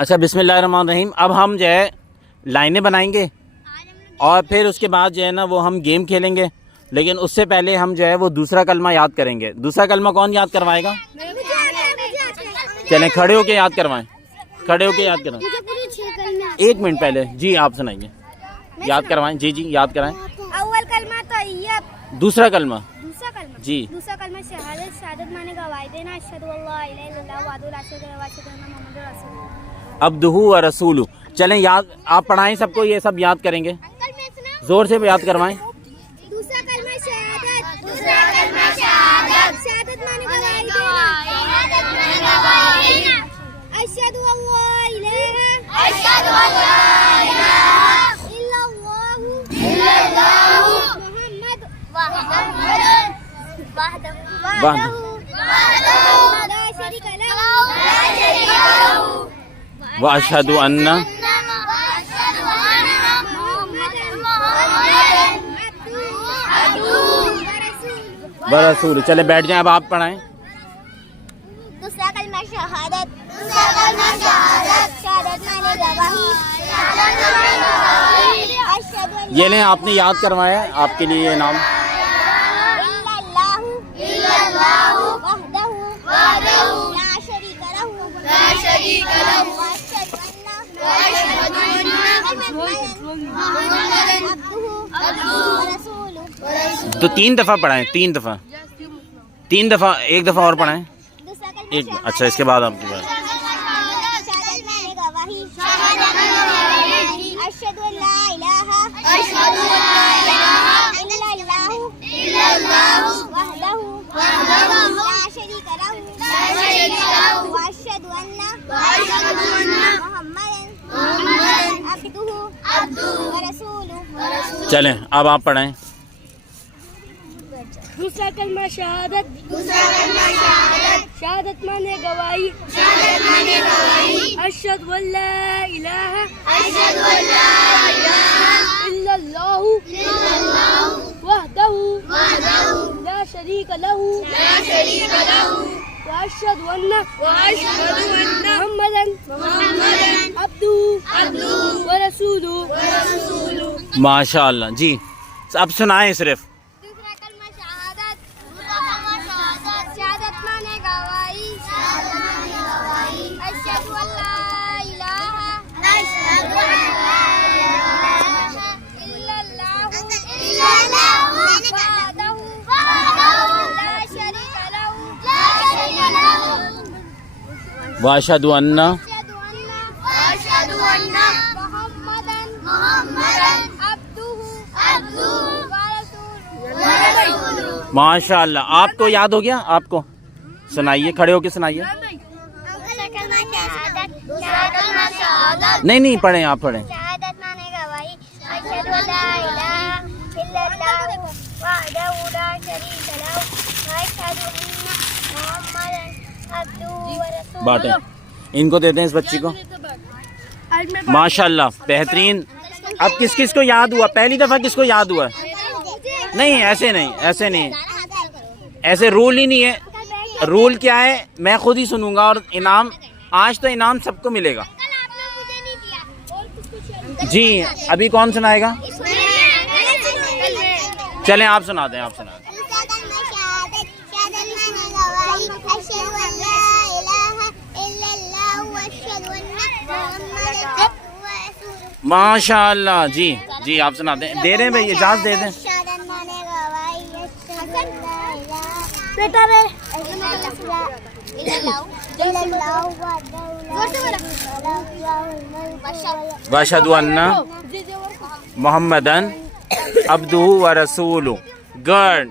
اچھا بسم اللہ الرحمن الرحیم. اب ہم جو ہے لائنیں بنائیں گے اور پھر اس کے بعد جو ہے نا وہ ہم گیم کھیلیں گے, لیکن اس سے پہلے ہم جو ہے وہ دوسرا کلمہ یاد کریں گے. دوسرا کلمہ کون یاد کروائے گا؟ چلیں کھڑے ہو کے یاد کروائیں, کھڑے ہو کے یاد کروائیں. 1 منٹ پہلے جی آپ سنائیے, یاد کروائیں. جی جی یاد کرائیں. اول کلمہ طیب. دوسرا کلمہ جی. دوسرا کلمہ شہادت. شہادت مانے گواہی دینا. اشہد اللہ الہ الا اللہ وحدہ لا شریک لہ واشہد ان محمد رسول اللہ. عبدہ و رسولہ. چلیں یاد آپ پڑھائیں سب کو, یہ سب یاد کریں گے. زور سے یاد کروائیں. دوسرا کلمہ شہادت. دوسرا کلمہ شہادت. شہادت مانے گواہی دینا. اشہد اللہ الہ. اشہد اللہ الہ الا اللہ. محمد. لا شریک لہ. واشہد ان برسول. چلے بیٹھ جائیں, اب آپ پڑھائیں. دوسرا کلمہ شہادت. دوسرا کلمہ شہادت. شہادت مانے گواہی. اشہد ان یہ لیں آپ نے یاد کروایا, آپ کے لیے یہ نام. الا اللہ وحدہ لا شریک لہ. واشہد ان محمدًا عبدہ ورسولہ. تو 3 دفعہ پڑھائیں, 3 دفعہ, 3 دفعہ, 1 دفعہ اور پڑھائیں. دوسرا کلمہ ایک اچھا اس کے بعد آپ کی بات. شہادت مانے گواہی. اشہد ان لا الہ. اشہد ان لا الہ الا اللہ وحدہ لا شریک لہ. واشہد ان محمدً عبدہ ورسولہ. چلیں اب آپ پڑھائیں. دوسرا کلمہ شہادت. دوسرا کلمہ شہادت. شہادت مانے گواہی. شہادت مانے گواہی. اشہد ان لا الہ اشہد ان لا الہ الا اللہ الا اللہ وحدہ وحدہ لا شریک لہ. لا شریک لہ. واشہد ان محمدً عبدہ ورسولہ. ماشاء اللہ. جی اب سنائیں صرف. دوسرا کلمہ شہادت. دوسرا کلمہ شہادت. شہادت مانے گواہی. اشہد ان لا الہ. اشہد ان لا الہ الا اللہ وحدہ لا شریک لہ. واشہد ان اشہد ان محمدً عبدہ ورسولہ. ماشاء اللہ. آپ کو یاد ہو گیا؟ آپ کو سنائیے, کھڑے ہو کے سنائیے. دوسرا کلمہ شہادت. شہادت شہادت. نہیں پڑھیں, آپ پڑھیں. شہادت مانے گواہی. اشہد ان لا الہ الا اللہ وحدہ لا شریک لہ. واشہد ان محمدً عبدہ ورسولہ. باتیں ان کو دیتے ہیں, اس بچی کو. ماشاء اللہ بہترین. اب کس کس کو یاد ہوا؟ پہلی دفعہ کس کو یاد ہوا؟ نہیں ایسے نہیں, ایسے نہیں, ایسے رول ہی نہیں ہے. رول کیا ہے میں خود ہی سنوں گا, اور انعام آج تو انعام سب کو ملے گا. جی ابھی کون سنائے گا؟ چلیں آپ سنا دیں, آپ سنا دیں. ماشاء اللہ. جی جی آپ سنا دیں. دے رہے ہیں بھائی, اجازت دے دیں. بیٹا رے واشہد ان محمدً عبدہ ورسولہ. گڈ.